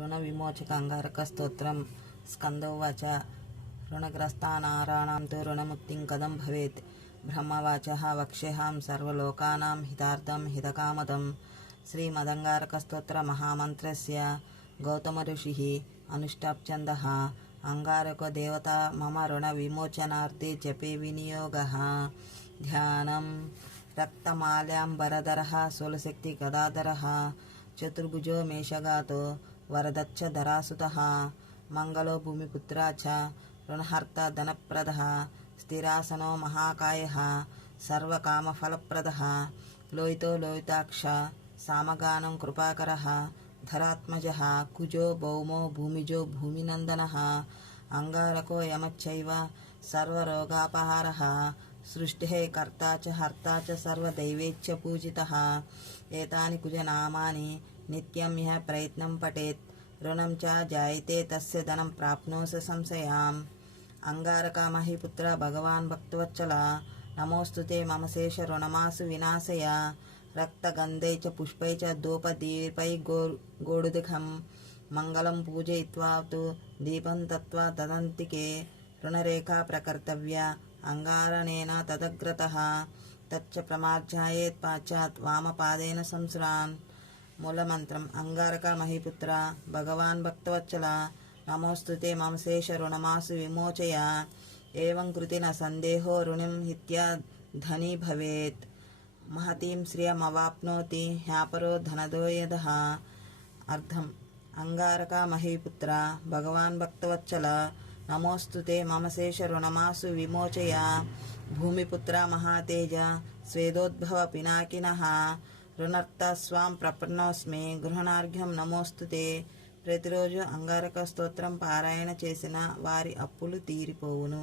ऋणविमोचक अंगारक स्तोत्रम स्कंदोवाच ऋणग्रस्तानाराणां तु ऋणमुक्तिं कथं भवेत्। ब्रह्मवाचः वक्ष्यहां सर्वलोकानां हितार्थं हितकामदं। श्रीमदंगारकस्तोत्रमहामन्त्रस्य गौतमऋषिः अनुष्ठाप्छन्दः। अंगारको देवता मम ऋणविमोचनार्थे जपे विनियोगः। ध्यानं रक्तमाल्याम्बरधरः शूलशक्तिगदाधरः चतुर्भुजो मेषघातो वरदच्च धरासुतः मंगलो भूमिपुत्रा च ऋणहर्ता धनप्रदः स्थिरासनो महाकायः सर्वकामफलप्रदः लोहितो लोहिताक्ष सामगानं कृपाकरः धरात्मजः कुजो भौमो भूमिजो भूमिनन्दनः अंगारको यमच्चैव सर्वरोगापहारः सृष्टिः कर्ता च हर्ता च सर्वदैवेच्च पूजितः। एतानि कुजनामानि नित्यं यः प्रयत्नं पठेत् ऋणं च जायते तस्य धनं प्राप्नोति संशयाम्। अंगारका महीपुत्र भगवान् भक्तवत्सला नमोस्तुते मम शेष ऋणमासु विनाशय। रक्तगन्धै च पुष्पै च धूपदीपै गोडुदिखं मङ्गलं पूजयित्वा तु दीपं तत्त्वा तदन्तिके ऋणरेखा प्रकर्तव्या अंगारणेन तदग्रतः तच्च प्रमार्जयेत् पाश्चात् वामपादेन संस्रान्। मूलमन्त्रम् अंगारका महीपुत्र भगवान् भक्तवत्सला नमोस्तुते मम शेष ऋणमासु विमोचय। एवं कृते न सन्देहो ऋणिं हित्या धनी भवेत् महतीं श्रियमवाप्नोति ह्यापरो धनदो यदः। अर्थम् अंगारका महीपुत्र भगवान् भक्तवत्सला नमोस्तुते मम शेष ऋणमासु विमोचय। भूमिपुत्र महातेज स्वेदोद्भव पिनाकिनः ऋणर्ता स्वां प्रपन्नोऽस्मि गृहणार्घ్యం నమోస్తుతే। ప్రతిరోజు అంగారక స్తోత్రం పారాయణ చేసిన వారి అప్పులు తీరిపోవును।